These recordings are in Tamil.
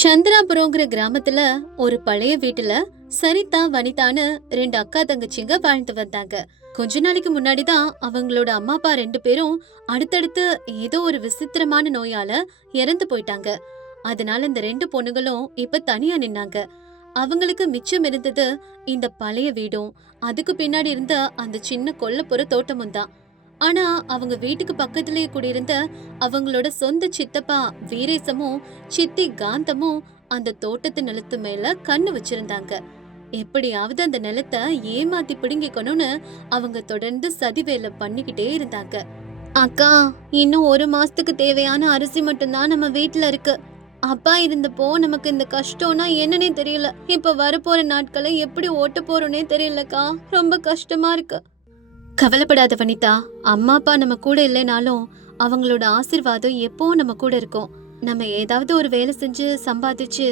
சந்திராபுரம்ங்கிற கிராமத்துல ஒரு பழைய வீட்டுல சரிதா வனிதான்னு ரெண்டு அக்கா தங்கச்சிங்க வாழ்ந்து வந்தாங்க. கொஞ்ச நாளைக்கு முன்னாடிதான் அவங்களோட அம்மா அப்பா ரெண்டு பேரும் அடுத்தடுத்து ஏதோ ஒரு விசித்திரமான நோயால இறந்து போயிட்டாங்க. அதனால இந்த ரெண்டு பொண்ணுங்களும் இப்ப தனியா நின்னாங்க. அவங்களுக்கு மிச்சம் இருந்தது இந்த பழைய வீடும் அதுக்கு பின்னாடி இருந்த அந்த சின்ன கொல்லப்புற தோட்டமும் தான். ஆனா அவங்க வீட்டுக்கு பக்கத்திலேயே குடியிருந்த அவங்களோட சொந்த சித்தப்பா வீரேசமும் சித்தி காந்தமும் அந்த தோட்டத்து நிலத்து மேல கண்ணு வச்சிருந்தாங்க. எப்படியாவது அந்த நிலத்தை ஏமாத்தி பிடுங்கிக்கணும்னு அவங்க தொடர்ந்து சதி வேலை பண்ணிக்கிட்டே இருந்தாங்க. அக்கா, இன்னும் ஒரு மாசத்துக்கு தேவையான அரிசி மட்டும்தான் நம்ம வீட்டுல இருக்கு. அப்பா இருந்தப்போ நமக்கு இந்த கஷ்டம்னா என்னன்னே தெரியல. இப்ப வரப்போற நாட்களை எப்படி ஓட்ட போறோன்னே தெரியலக்கா. ரொம்ப கஷ்டமா இருக்கு. கவலைப்படாத வனிதா, அம்மா அப்பா நம்ம கூட இல்லைனாலும் அவங்களோட ஆசீர்வாதம் எப்போ நம்ம கூட இருக்கும். நம்ம ஏதாவது ஒரு வேலை செஞ்சு சம்பாதிச்சு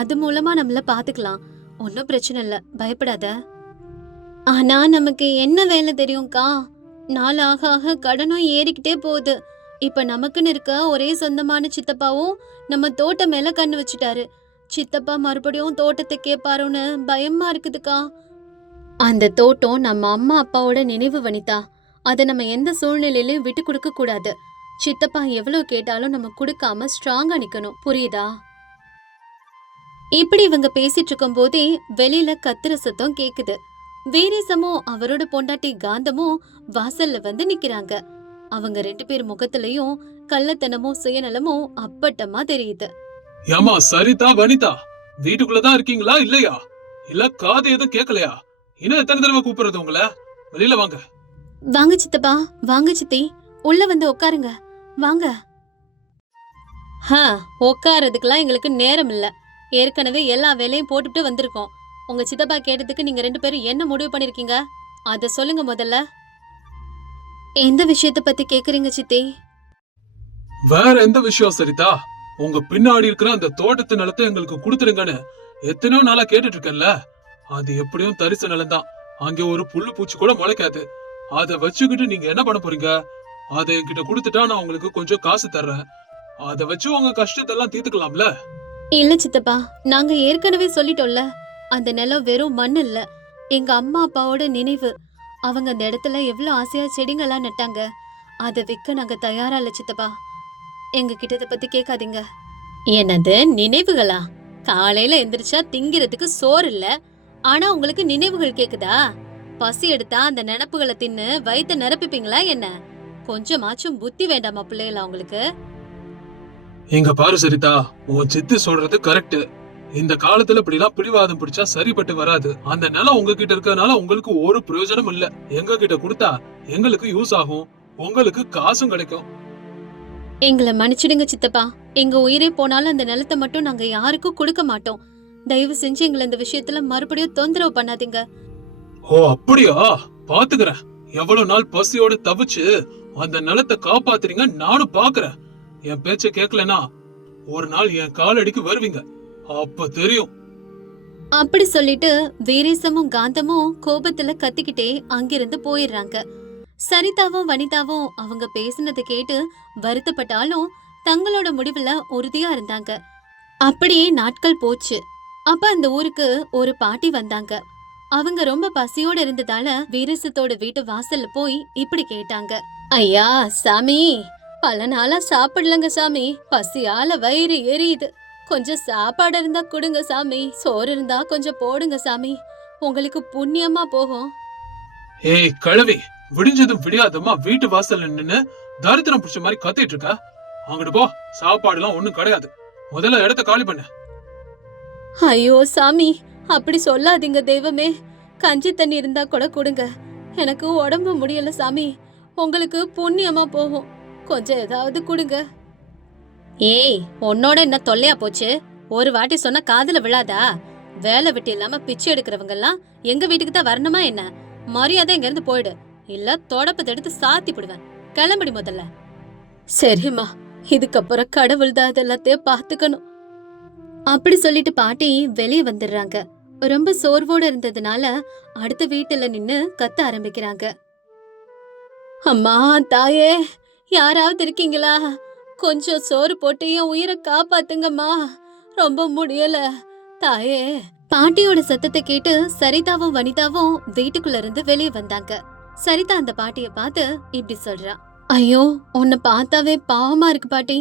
அது மூலமா நம்மள பாத்துக்கலாம். ஒன்னும் பிரச்சனை இல்ல, பயப்படாத. ஆனா நமக்கு என்ன வேலை தெரியும்க்கா? நாள் ஆக ஆக கடனும் ஏறிக்கிட்டே போகுது. இப்ப நமக்குன்னு இருக்க ஒரே சொந்தமான சித்தப்பாவும் நம்ம தோட்டம் மேல கண்ணு வச்சுட்டாரு. சித்தப்பா மறுபடியும் தோட்டத்தை கேட்பாரோன்னு பயமா இருக்குதுக்கா. அந்த தோட்டம் நம்ம அம்மா அப்பாவோட நினைவு வனிதா. அதை நம்ம எந்த சூழ்நிலையிலும் விட்டு கொடுக்க கூடாது. சித்தப்பா எவ்வளவு கேட்டாலும் நம்ம கொடுக்காம ஸ்ட்ராங்கா நிக்கணும், புரியுதா? இப்படி இவங்க பேசிட்டு இருக்கும் போதே வெளியில கத்துற சத்தம் கேக்குது. வீரேசமும் அவரோட பொண்டாட்டி காந்தமும் வாசல்ல வந்து நிக்கிறாங்க. அவங்க ரெண்டு பேர் முகத்திலையும் கள்ளத்தனமும் சுயநலமும் அப்பட்டமா தெரியுது. ஏமா சரிதா வனிதா, வீட்டுக்குள்ளதான் இருக்கீங்களா இல்லையா? இல்ல காது எதுவும் கேட்கலையா? இன்னும் எத்தனை தடவை கூப்பிடுறது உங்கள? வெளியில வாங்க. வாங்க சித்தப்பா, வாங்க சித்தி, உள்ள வந்து உட்காருங்க, வாங்க. உட்காரதுக்கெல்லாம் எங்களுக்கு நேரம் இல்ல. ஏற்கனவே எல்லா வேலையும் போட்டுட்டு வந்திருக்கோம். உங்க சித்தப்பா கேட்டதுக்கு நீங்க ரெண்டு பேரும் என்ன முடிவு பண்ணிருக்கீங்க? அத சொல்லுங்க முதல்ல. எந்த விஷயத்த பத்தி கேக்குறீங்க சித்தி? வேற எந்த விஷயம் சரிதா? உங்க பின்னாடி இருக்கிற அந்த தோட்டத்து நிலத்தை எங்களுக்கு கொடுத்துருங்கன்னு எத்தனையோ நாளா கேட்டுட்டு இருக்கேன்ல. அது எப்படியும் தரிசு நிலம்தான். அங்க ஒரு புல்லு பூச்சி கூட முளைக்காது. அதை வச்சுக்கிட்டு நீங்க என்ன பண்ண போறீங்க? அதை என்கிட்ட கொடுத்துட்டா நான் உங்களுக்கு கொஞ்சம் காசு தர்றேன். அதை வச்சு உங்க கஷ்டத்தெல்லாம் தீர்த்துக்கலாம்ல. இல்ல சித்தப்பா, நாங்க ஏற்கனவே சொல்லிட்டோம்ல. அந்த நிலம் வெறும் மண் இல்ல, எங்க அம்மா அப்பாவோட நினைவு. அவங்க அந்த இடத்துல எவ்வளவு ஆசையா செடிங்கெல்லாம் நட்டாங்க. அதை விற்க நாங்க தயாரா இல்ல சித்தப்பா. எங்க கிட்ட இத பத்தி கேட்காதீங்க. என்னது நினைவுகளா? காலையில எந்திரிச்சா திங்கிறதுக்கு சோறு இல்ல, ஆனா உங்களுக்கு நினைவுகள் கேக்குதா? பசி எடுத்தா அந்த நினப்புகளை தின்னு வயித்த நிரப்பிப்பீங்களா என்ன? கொஞ்சமாச்சும் புத்தி வேண்டாமா பிள்ளைகளா உங்களுக்கு? இங்க பாரு சரிதா, உன் சித்தி சொல்றது கரெக்ட். இந்த காலத்துல இப்படிலாம் பிடிவாதம் பிடிச்சா சரிப்பட்டு வராது. அந்த நிலம் உங்ககிட்ட இருக்கறதுனால உங்களுக்கு ஒரு பிரயோஜனம் இல்ல. எங்க கிட்ட கொடுத்தா எங்களுக்கு யூஸ் ஆகும், உங்களுக்கு காசும் கிடைக்கும். எங்களை மன்னிச்சிடுங்க சித்தப்பா. எங்க உயிரே போனாலும் அந்த நிலத்தை மட்டும் நாங்க யாருக்கும் கொடுக்க மாட்டோம். தயவு செஞ்சு எங்களை இந்த விஷயத்துல மறுபடியும் தொந்தரவு பண்ணாதீங்க. ஓ அப்படியா? பாத்துக்கிறேன். எவ்வளவு நாள் பசியோட தவிச்சு அந்த நிலத்தை காப்பாத்துறீங்க நானும் பாக்குறேன். என் பேச்ச கேக்கலனா ஒரு நாள் என் காலடிக்கு வருவீங்க, அப்ப தெரியும். அப்படி சொல்லிட்டு வீரேசமும் காந்தமும் கோபத்துல கத்திக்கிட்டே அங்கிருந்து போயிடுறாங்க. சரிதாவும் வனிதாவும் அவங்க பேசினதை கேட்டு வருத்தப்பட்டாலும் தங்களோட முடிவுல உறுதியா இருந்தாங்க. அப்படியே நாட்கள் போச்சு. அப்ப அந்த ஊருக்கு ஒரு பாட்டி வந்தாங்க. அவங்க ரொம்ப பசியோட இருந்ததால வீரேசத்தோட வீட்டு வாசல்ல போய் இப்படி கேட்டாங்க. ஐயா சாமி, பல நாளா சாப்பிடலங்க சாமி, பசியால வயிறு எரியுது. கொஞ்சம் சாப்பாடு இருந்தா கொடுங்க சாமி, சோறு இருந்தா கொஞ்சம் போடுங்க சாமி, உங்களுக்கு புண்ணியமா போகும். ஏய் கழுவி, விடிஞ்சதும் விடியாதமா வீட்டு வாசல்ல நின்னு தரித்திரம் பிடிச்ச மாதிரி கத்திட்டு இருக்க. அங்கிட்டு போ, சாப்பாடு எல்லாம் ஒண்ணும் கிடையாது. முதல்ல இடத்த காலி பண்ண. ஐயோ சாமி, அப்படி சொல்லாதீங்க தெய்வமே. கஞ்சி தண்ணி இருந்தா கூட கொடுங்க, எனக்கு உடம்பு முடியல சாமி, உங்களுக்கு புண்ணியமா போகும், கொஞ்சம் ஏதாவது கொடுங்க. ஏய், உன்னோட என்ன தொல்லையா போச்சு? ஒரு வாட்டி சொன்னா காதுல விழாதா? வேலை வெட்டி இல்லாம பிச்சை எடுக்கிறவங்க எல்லாம் எங்க வீட்டுக்கு தான் வரணுமா என்ன? மரியாதை இங்க இருந்து போயிடு, இல்ல தொடப்பத்தை எடுத்து சாத்தி போடுவேன். கிளம்படி முதல்ல. சரிம்மா, இதுக்கப்புறம் கடவுள் தான் அதெல்லாத்தையும் பாத்துக்கணும். அப்படி சொல்லிட்டு பாட்டி வெளியே வந்துடுறாங்க. ரொம்ப சோர்வோட இருந்ததுனால அடுத்த வீட்டுல நின்னு கத்த ஆரம்பிக்கிறாங்க. அம்மா தாயே, யாராவது இருக்கீங்களா? கொஞ்சம் சோறு போட்டு என் உயிரை காப்பாத்துங்கம்மா, ரொம்ப முடியல தாயே. பாட்டியோட சத்தத்தை கேட்டு சரிதாவும் வனிதாவும் வீட்டுக்குள்ள இருந்து வெளியே வந்தாங்க. சரிதா அந்த பாட்டிய பார்த்து இப்படி சொல்றா, ஐயோ உன்னை பார்த்தாவே பாவமா இருக்கு பாட்டி.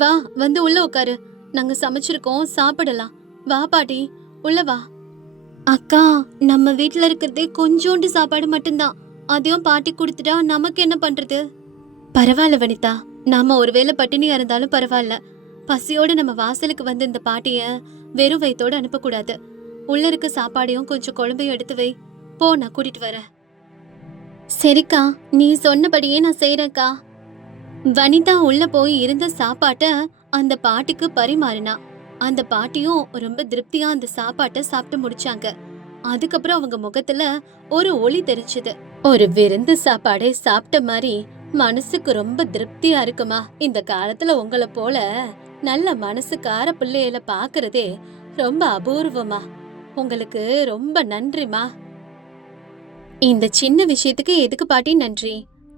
வா வந்து உள்ள உட்காரு, நாங்க சமைச்சிருக்கோம், சாப்பிடலாம். வா பாட்டி, உள்ள வா. அக்கா, நம்ம வீட்ல இருக்கிறதே கொஞ்சோண்டு சாப்பாடு மட்டும்தான், அதையும் பாட்டி கொடுத்துட்டா நமக்கு என்ன பண்றது? பரவாயில்ல வனிதா, நாம ஒருவேளை பட்டினியா இருந்தாலும் பரவாயில்ல. பசியோட நம்ம வாசலுக்கு வந்து இந்த பாட்டிய வெறும் வயித்தோட அனுப்ப கூடாது. உள்ள இருக்க சாப்பாடையும் கொஞ்சம் குழம்பையும் எடுத்து வை. போ, நான் கூட்டிட்டு வரேன். சரிக்கா, நீ சொன்னபடியே நான் செய்யறேன்க்கா. வனிதா உள்ள போய் இருந்த சாப்பாட்ட அந்த பாட்டிக்கு பரிமாறினா. அந்த பாட்டியும் ரொம்ப திருப்தியா அந்த சாப்பாட்டை சாப்பிட்டு முடிச்சாங்க. அதுக்கப்புறம் அவங்க முகத்துல ஒரு ஒளி தெரிஞ்சது. ஒரு விருந்து சாப்பாடே சாப்பிட்ட மாதிரி மனசுக்கு ரொம்ப திருப்தியா இருக்குமா. இந்த காலத்துல உங்களை போல நல்ல மனசுக்கார பிள்ளைகளை பாக்குறதே ரொம்ப அபூர்வமா. உங்களுக்கு ரொம்ப நன்றிமா. இந்த சின்ன விஷயத்துக்கு எதுக்கு பாட்டி நன்றி?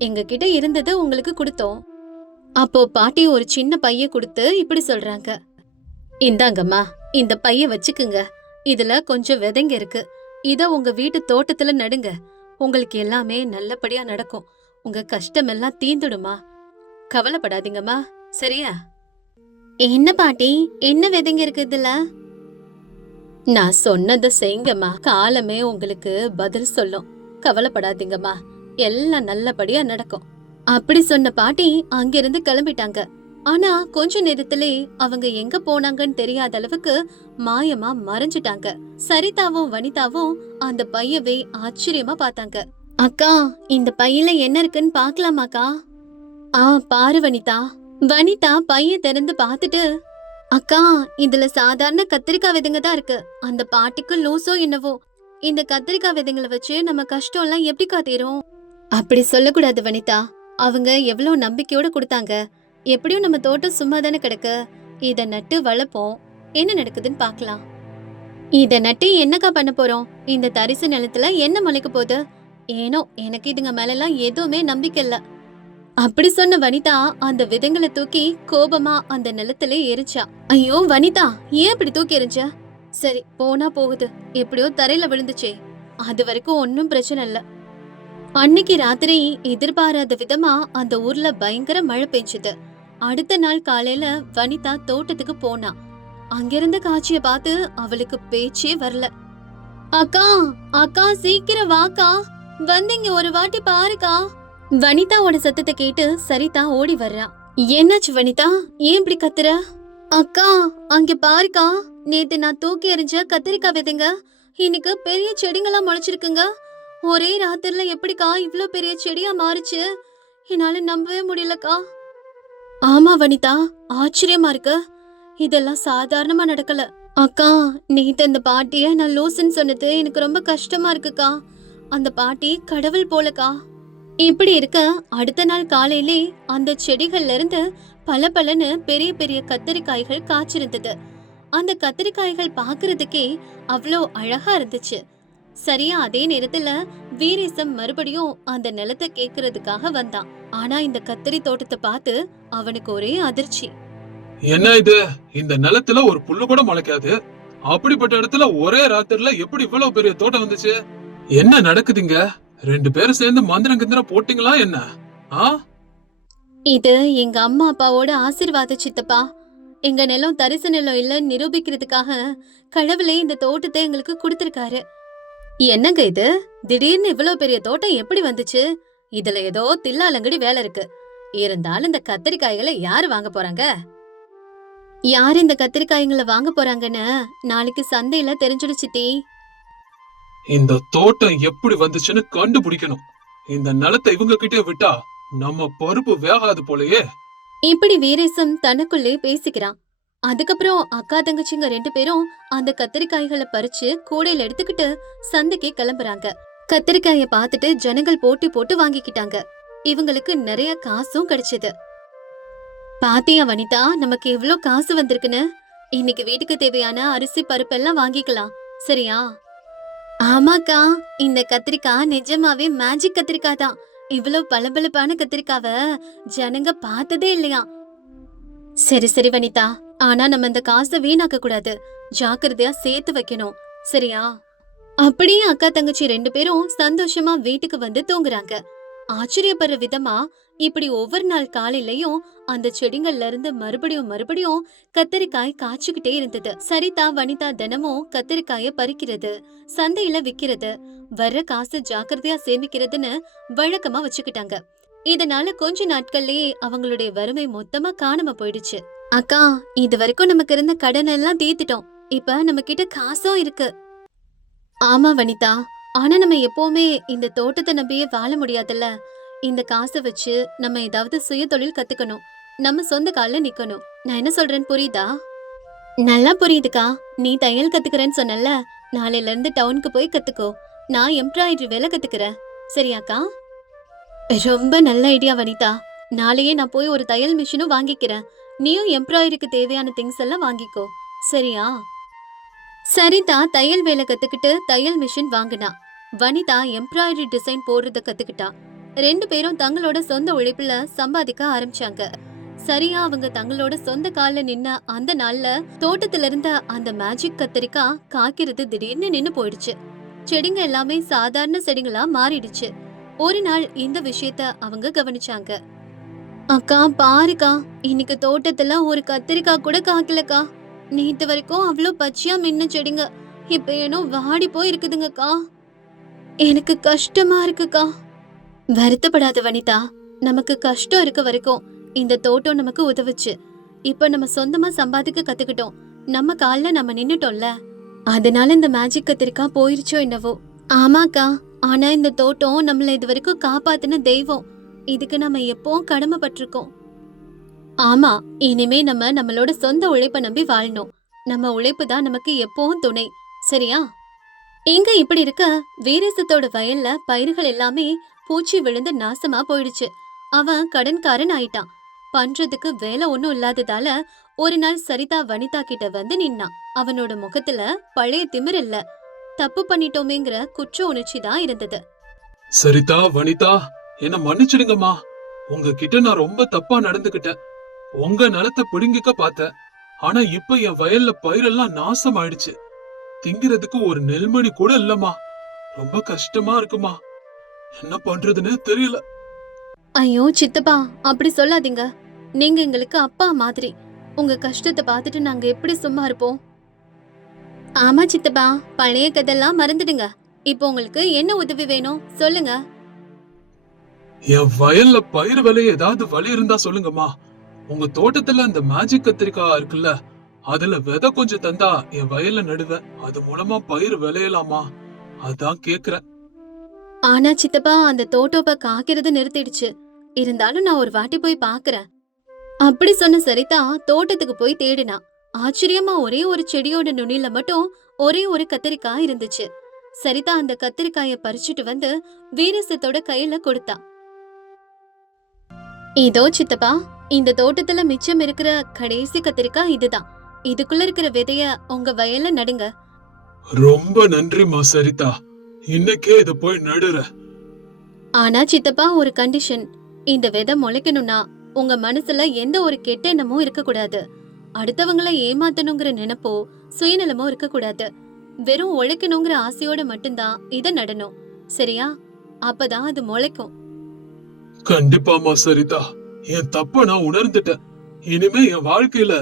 எங்க கிட்ட இருந்தது உங்களுக்கு கொடுத்தோம். அப்போ பாட்டி ஒரு சின்ன பைய கொடுத்து இப்படி சொல்றாங்க, இந்தாங்கம்மா, இந்த பைய வச்சுக்குங்க. இதுல கொஞ்சம் விதைங்க இருக்கு. இத உங்க வீட்டு தோட்டத்துல நடுங்க. உங்களுக்கு எல்லாமே நல்லபடியா நடக்கும். உங்க கஷ்டமெல்லாம் தீந்துடுமா. கவலைப்படாதீங்கம்மா, சரியா? என்ன பாட்டி, என்ன விதைங்க இருக்கு இதுல? நான் சொன்னதை செய்யுங்கம்மா, காலமே உங்களுக்கு பதில் சொல்லும். கவலைப்படாதீங்கம்மா, எல்லாம் நல்லபடியா நடக்கும். அப்படி சொன்ன பாட்டி அங்கிருந்து கிளம்பிட்டாங்க. ஆனா கொஞ்ச நேரத்திலே அவங்க எங்க போனாங்கன்னு தெரியாத அளவுக்கு மாயமா மறைஞ்சிட்டாங்க. சரிதாவும் வனிதாவும் அந்த பையவே ஆச்சரியமா பார்த்தாங்க. அக்கா, இந்த பையில என்ன இருக்குன்னு பாக்கலாமாக்கா? பாரு வனிதா. வனிதா பைய திறந்து பார்த்துட்டு, அக்கா, இதுல சாதாரண கத்திரிக்காய் விதைங்க தான் இருக்கு. அந்த பாட்டிக்கு லூசோ என்னவோ, இந்த கத்திரிக்காய் விதைங்களை வச்சு நம்ம கஷ்டம் எல்லாம் எப்படிக்கா தீரும்? அப்படி சொல்லக்கூடாது வனிதா. அவங்க எவ்வளவு நம்பிக்கையோட கொடுத்தாங்க. எப்படியும் நம்ம தோட்டம் சும்மா தானே கிடக்கு. இத நட்டு வளர்ப்போம், என்ன நடக்குதுன்னு பாக்கலாம். இத நட்டு என்னக்கா பண்ண போறோம்? இந்த தரிசு நிலத்துல என்ன முளைக்க போகுது? ஏனோ எனக்கு இதுங்க மேல எல்லாம் எதுவுமே நம்பிக்கை இல்ல. அப்படி சொன்ன வனிதா அந்த விதைங்களை தூக்கி கோபமா அந்த நிலத்திலே எரிச்சா. ஐயோ வனிதா, ஏன் இப்படி தூக்கி எரிஞ்ச? சரி, போனா போகுது, எப்படியோ தரையில விழுந்துச்சே, அது வரைக்கும் ஒன்னும் பிரச்சனை இல்ல. அன்னைக்கு ராத்திரி எதிர்பாராத விதமா அந்த ஊர்ல பயங்கர மழை பெஞ்சுது. அடுத்த நாள் காலையில வனிதா தோட்டத்துக்கு போனா. அங்கிருந்த காட்சிய பார்த்து அவளுக்கு பேச்சே வரல. அக்கா, அக்கா, சீக்கிரம் வாக்கா, வந்தீங்க ஒரு வாட்டி பாருக்கா. வனிதாவோட சத்தத்தை கேட்டு சரிதா ஓடி வர்றா. என்னாச்சு வனிதா, ஏன் இப்படி கத்துற? அக்கா, அங்க பாருக்கா, நேத்து நான் தூக்கி எறிஞ்ச கத்திரிக்காய் விதைங்க இன்னைக்கு பெரிய செடிங்களா முளைச்சிருக்குங்க. ஒரே ராத்திரில எப்படிக்கா இவ்ளோ பெரிய செடியா மாறுச்சு? என்னால நம்பவே முடியலக்கா. ஆமா வனிதா, ஆச்சரியமா இருக்கு. இதெல்லாம் சாதாரணமா நடக்கல. அக்கா, நேத்து அந்த பாட்டிய நான் லூசுன்னு சொன்னது எனக்கு ரொம்ப கஷ்டமா இருக்குக்கா. அந்த பாட்டி கடவுள் போலக்கா. இப்படி இருக்க அடுத்த நாள் காலையிலே அந்த செடிகள்ல இருந்து பலபலன்னு பெரிய பெரிய கத்திரிக்காய்கள் காய்ச்சிருந்தது. அந்த கத்திரிக்காய்கள் பாக்குறதுக்கே அவ்வளோ அழகா இருந்துச்சு. சரியா அதே நேரத்துல வீரேசம் மறுபடியும் அந்த நிலத்தை கேக்குறதுக்காக வந்தான். ஆனா இந்த கத்திரி தோட்டத்தை பார்த்து அவனுக்கு ஒரே அதிர்ச்சி. என்ன இது, இந்த நிலத்துல ஒரு புல்லு கூட முளைக்காது. அப்படிப்பட்ட இடத்துல ஒரே ராத்திரில எப்படி இவ்வளவு பெரிய தோட்டம் வந்துச்சு? என்ன நடக்குதுங்க? ரெண்டு பேரும் சேர்ந்து மந்திரம் கிந்திரம் போட்டீங்களா என்ன? இது எங்க அம்மா அப்பாவோட ஆசீர்வாத சித்தப்பா. எங்க நிலம் தரிசு நிலம் இல்லன்னு நிரூபிக்கிறதுக்காக கடவுளே இந்த தோட்டத்தை எங்களுக்கு கொடுத்திருக்காரு. என்னங்க இது, திடீர்னு இவ்வளவு பெரிய தோட்டம் எப்படி வந்துச்சு? இதுல ஏதோ தில்லாலங்கடி வேலை இருக்கு. இருந்தாலும் இந்த கத்திரிக்காய்களை யாரு வாங்க போறாங்க? யாரு இந்த கத்திரிக்காய்களை வாங்க போறாங்கன்னு நாளைக்கு சந்தையில தெரிஞ்சிடும் சித்தி. இந்த தோட்டம் எப்படி வந்துச்சுன்னு கண்டுபிடிக்கணும். இந்த நிலத்தை இவங்க கிட்டே விட்டா நம்ம பருப்பு வேகாது போலயே. இப்படி வீரேசம் தனக்குள்ளே பேசிக்கிறான். அதுக்கப்புறம் அக்கா தங்கச்சிங்க ரெண்டு பேரும் அந்த கத்திரிக்காய்களை பறிச்சு கூடையில எடுத்துக்கிட்டு சந்தைக்கு கிளம்புறாங்க. கத்திரிக்காய பார்த்துட்டு ஜனங்கள் போட்டி போட்டு வாங்கிக்கிட்டாங்க. இவங்களுக்கு நிறைய காசும் கிடைச்சது. பாத்தியா வனிதா, நமக்கு எவ்வளவு காசு வந்திருக்குன்னு. இன்னைக்கு வீட்டுக்கு தேவையான அரிசி பருப்பெல்லாம் வாங்கிக்கலாம், சரியா? ஆமாக்கா, இந்த கத்திரிக்காய் நிஜமாவே மேஜிக் கத்திரிக்காய் தான். இவ்வளவு பளபளப்பான கத்திரிக்காவ ஜனங்க பார்த்ததே இல்லையா. சரி சரி வனிதா, ஆனா நம்ம இந்த காசை வீணாக்க கூடாது, ஜாக்கிரதையா சேர்த்து வைக்கணும், சரியா? அப்படியே அக்கா தங்கச்சி 2 பேரும் சந்தோஷமா வீட்டுக்கு வந்து தூங்குறாங்க. ஆச்சரியப்படுற விதமா இப்படி ஒவ்வொரு நாள் காலையிலயும் அந்த செடிங்கள்ல இருந்து மறுபடியும் கத்தரிக்காய் காய்ச்சிக்கிட்டே இருந்தது. சரிதா வனிதா தினமும் கத்தரிக்காய பறிக்கிறது, சந்தையில விக்கிறது, வர்ற காசு ஜாக்கிரதையா சேமிக்கிறதுன்னு வழக்கமா வச்சுக்கிட்டாங்க. இதனால கொஞ்ச நாட்கள்லயே அவங்களுடைய வறுமை மொத்தமா காணாம போயிடுச்சு. அக்கா, இது வரைக்கும் நமக்கு இருந்த கடன் எல்லாம் தீர்த்துட்டோம். இப்ப நம்ம கிட்ட காசும் இருக்கு. ஆமா வனிதா, ஆனா நம்ம எப்பவுமே இந்த தோட்டத்தை நம்பியே வாழ முடியாதுல்ல. இந்த காசை வச்சு நம்ம ஏதாவது சுய தொழில் கத்துக்கணும், நம்ம சொந்த கால்ல நிக்கணும். நான் என்ன சொல்றேன்னு புரியுதா? நல்லா புரியுதுக்கா. நீ தையல் கத்துக்கிறேன்னு சொன்னல, நாளையில இருந்து டவுனுக்கு போய் கத்துக்கோ. நான் எம்ப்ராய்டரி வேலை கத்துக்கிறேன், சரியாக்கா? ரொம்ப நல்ல ஐடியா வனிதா. நாளையே நான் போய் ஒரு தையல் மிஷினும் வாங்கிக்கிறேன். நீயும் எம்ப்ராய்டரிக்கு தேவையான திங்ஸ் எல்லாம் வாங்கிக்கோ, சரியா? சரிதா தையல் வேலை கத்துக்கிட்டு தையல் மிஷின் வாங்கினா. வனிதா எம்ப்ராய்டரி டிசைன் போடுறத கத்துக்கிட்டா. 2 பேரும் தங்களோட சொந்த உழைப்புல சம்பாதிக்க ஆரம்பிச்சாங்க. சரியா அவங்க தங்களோட சொந்த கால்ல நின்ன அந்த நாள்ல தோட்டத்துல இருந்த அந்த மேஜிக் கத்தரிக்காய் காய்க்கிறது திடீர்னு நின்னு போயிடுச்சு. செடிங்க எல்லாமே சாதாரண செடிங்களா மாறிடுச்சு. ஒரு நாள் இந்த விஷயத்த அவங்க கவனிச்சாங்க. அக்கா பாருக்கா, இன்னைக்கு தோட்டத்துல ஒரு கத்திரிக்காய் கூட காய்க்கலக்கா. நேத்து வரைக்கும் அவ்வளோ பச்சையா மின்ன செடிங்க இப்ப ஏனோ வாடி போய் இருக்குதுங்கக்கா. எனக்கு கஷ்டமா இருக்குக்கா. வருத்தப்படாத வனிதா, நமக்கு கஷ்டம் இருக்க வரைக்கும் இந்த தோட்டம் நமக்கு உதவுச்சு. இப்ப நம்ம சொந்தமா சம்பாதிக்க கத்துக்கிட்டோம், நம்ம கால்ல நம்ம நின்னுட்டோம்ல. அதனால இந்த மேஜிக் கத்திரிக்காய் போயிருச்சோ என்னவோ. ஆமாக்கா, ஆனா இந்த தோட்டம் நம்மள இது வரைக்கும் காப்பாத்தின தெய்வம். இதுக்கு நம்ம எப்பவும் கடமைப்பட்டிருக்கோம். ஆமா, இனிமே நம்ம நம்மளோட சொந்த உழைப்ப நம்பி வாழணும். நம்ம உழைப்பு தான் நமக்கு எப்பவும் துணை, சரியா? இங்க இப்படி இருக்க வீரேசத்தோட வயல்ல பயிர்கள் எல்லாமே பூச்சி விழுந்து நாசமா போயிடுச்சு. அவன் கடன்காரன் ஆயிட்டான். பண்றதுக்கு வேலை ஒண்ணும் இல்லாததால ஒரு நாள் சரிதா வனிதா கிட்ட வந்து நின்னான். அவனோட முகத்துல பழைய திமிர் இல்ல, தப்பு பண்ணிட்டோமேங்கிற குற்ற உணர்ச்சி தான் இருந்தது. சரிதா வனிதா, என்ன மன்னிச்சிடுங்கம்மா. உங்ககிட்ட நான் ரொம்ப தப்பா நடந்துகிட்டேன். உங்க நிலத்தை பிடுங்கிக்க பார்த்தேன். ஆனா இப்ப என் வயல்ல பயிரெல்லாம் நாசம் ஆயிடுச்சு. திங்கிறதுக்கு ஒரு நெல்மணி கூட இல்லம்மா. ரொம்ப கஷ்டமா இருக்குமா. என்ன பண்றதுன்னு தெரியல. ஐயோ சித்தப்பா, அப்படி சொல்லாதீங்க. நீங்க எங்களுக்கு அப்பா மாதிரி. உங்க கஷ்டத்தை பார்த்துட்டு நாங்க எப்படி சும்மா இருப்போம்? ஆமா சித்தப்பா, பழைய கதெல்லாம் மறந்துடுங்க. இப்போ உங்களுக்கு என்ன உதவி வேணும் சொல்லுங்க. என் வயல்ல பயிர் விலைய ஏதாவது வழி இருந்தா சொல்லுங்கம்மா. உங்க தோட்டத்துல அந்த மேஜிக் கத்திரிக்காய் இருக்குல்ல, அதுல விதை கொஞ்சம் தந்தா என் வயல்ல நடுவேன். அது மூலமா பயிர் விளையலாமா, அதான் கேக்குறேன். ஆனா சித்தப்பா, அந்த தோட்டோப்ப காக்கிறது நிறுத்திடுச்சு. இருந்தாலும் நான் ஒரு வாட்டி போய் பாக்குறேன். அப்படி சொன்ன சரிதா தோட்டத்துக்கு போய் தேடினா. ஆச்சரியமா ஒரே ஒரு செடியோட நுனியில மட்டும் ஒரே ஒரு கத்திரிக்காய் இருந்துச்சு. சரிதா அந்த கத்திரிக்காய பறிச்சுட்டு வந்து வீரசத்தோட கையில கொடுத்தா. இதோ சித்தப்பா, இந்த தோட்டத்துல மிச்சம் இருக்கிற கடைசி கத்திரிக்காய் இதுதான். இதுக்குள்ள இருக்கிற விதைய உங்க வயல்ல நடுங்க. ரொம்ப நன்றிமா சரிதா, இன்னைக்கே இத போய் நடுற. ஆனா சித்தப்பா, ஒரு கண்டிஷன். இந்த விதை முளைக்கணும்னா உங்க மனசுல எந்த ஒரு கெட்ட எண்ணமும் இருக்க கூடாது. அடுத்தவங்களை ஏமாத்தணுங்கிற நினைப்போ சுயநலமோ இருக்க கூடாது. வெறும் உழைக்கணுங்கிற ஆசையோட மட்டும்தான் இத நடணும், சரியா? அப்பதான் அது முளைக்கும். கண்டிப்பாமா சரிதா, என் தப்ப நான் உணர்ந்துட்டேன். இனிமே என் வாழ்க்கையில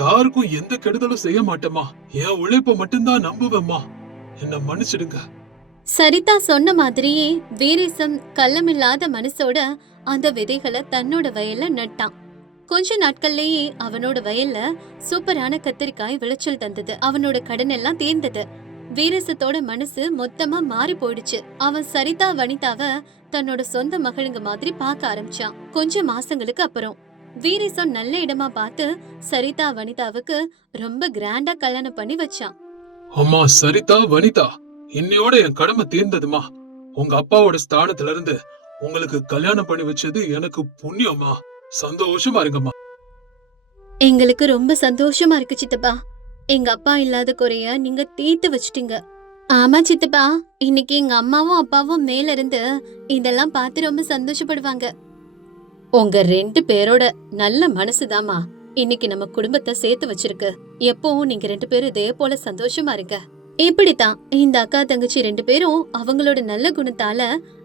யாருக்கும் எந்த கெடுதலும் செய்ய மாட்டேமா. என் உழைப்ப மட்டும்தான் நம்புவேம்மா. என்ன மன்னிச்சிடுங்க. சரிதா சொன்ன மாதிரியே வீரேசம் கள்ளமில்லாத மனசோட அந்த விதைகளை தன்னோட வயல்ல நட்டான். கொஞ்ச நாட்கள்லயே அவனோட வயல்ல சூப்பரான கத்திரிக்காய் விளைச்சல் தந்தது. அவனோட கடன் எல்லாம் தீர்ந்தது. வீரேசத்தோட மனசு மொத்தமா மாறி போயிடுச்சு. அவன் சரிதா வனிதாவ தன்னோட சொந்த மகளுங்க மாதிரி பார்க்க ஆரம்பிச்சான். கொஞ்ச மாசங்களுக்கு அப்புறம் வீரேசம் நல்ல இடமா பார்த்து சரிதா வனிதாவுக்கு ரொம்ப கிராண்டா கல்யாணம் பண்ணி வச்சான். அம்மா சரிதா வனிதா, இன்னையோட என் கடமை தீர்ந்ததுமா. உங்க அப்பாவோட ஸ்தானத்துல இருந்து உங்களுக்கு கல்யாணம் பண்ணி வச்சது எனக்கு புண்ணியம்மா. சந்தோஷமா இருங்கம்மா. எங்களுக்கு ரொம்ப சந்தோஷமா இருக்கு சித்தப்பா. எங்க அப்பா இல்லாத குறைய நீங்க தீர்த்து வச்சிட்டீங்க. ஆமா சித்தப்பா, இன்னைக்கு எங்க அம்மாவும் அப்பாவும் மேல இருந்து இதெல்லாம் பார்த்து ரொம்ப சந்தோஷப்படுவாங்க. உங்க 2 பேரோட நல்ல மனசுதாமா இன்னைக்கு நம்ம குடும்பத்தை சேர்த்து வச்சிருக்கு. எப்பவும் நீங்க 2 பேரும் இதே போல சந்தோஷமா இருங்க. இப்படித்தான் இந்த அக்கா தங்கச்சி 2 பேரும் அவங்களோட நல்ல குணத்தால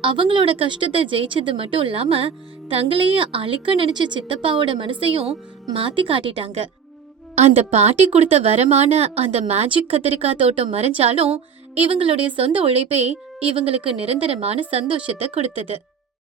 அவங்களோட கஷ்டத்தை ஜெயிச்சது மட்டும் இல்லாம தங்களையே அழிக்க நினைச்ச சித்தப்பாவோட மனசையும் மாத்தி காட்டிட்டாங்க. அந்த பாட்டி கொடுத்த வரமான அந்த மேஜிக் கத்திரிக்காய் தோட்டம் மறைஞ்சாலும் இவங்களுடைய சொந்த உழைப்பே இவங்களுக்கு நிரந்தரமான சந்தோஷத்தை கொடுத்தது.